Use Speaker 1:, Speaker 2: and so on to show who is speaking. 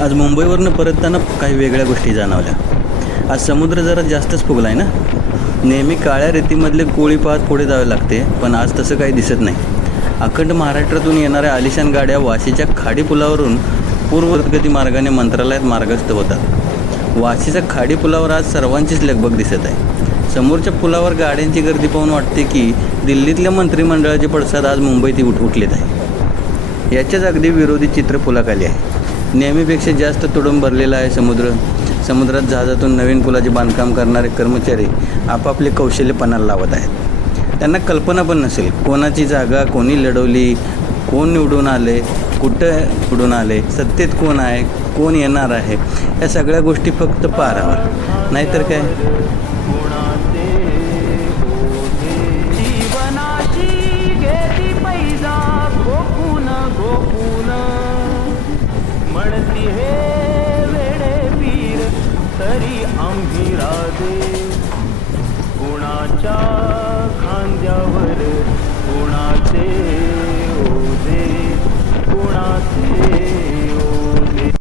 Speaker 1: आज मुंबईवरनं परतताना काही वेगळ्या गोष्टी जाणवल्या. आज समुद्र जरा जास्तच फुगला आहे ना? नेहमी काळ्या रेतीमधले कोळी पाहत पुढे जावे लागते पण आज तसं काही दिसत नाही. अखंड महाराष्ट्रातून येणाऱ्या आलिशान गाड्या वाशीच्या खाडी पुलावरून पूर्वगती मार्गाने मंत्रालयात मार्गस्थ होतात. वाशीच्या खाडी पुलावर आज सर्वांचीच लगबग दिसत आहे. समोरच्या पुलावर गाड्यांची गर्दी पाहून वाटते की दिल्लीतल्या मंत्रिमंडळाचे पडसाद आज मुंबईत उठ उठलेत आहे. याच्याच अगदी विरोधी चित्र पुलाखाली आहे. नेहमीपेक्षा जास्त तुडून भरलेला आहे समुद्र. समुद्रात जहाजातून नवीन पुलाचे बांधकाम करणारे कर्मचारी आपापले कौशल्य पणाला लावत आहेत. त्यांना कल्पना पण नसेल कोणाची जागा कोणी लढवली कोण निवडून आले कुठं निवडून आले सत्तेत कोण आहे कोण येणार आहे या सगळ्या गोष्टी फक्त पारावर. नाहीतर काय?
Speaker 2: हे वेडे पीर तरी आम्ही राधे कुणाच्या खांद्यावर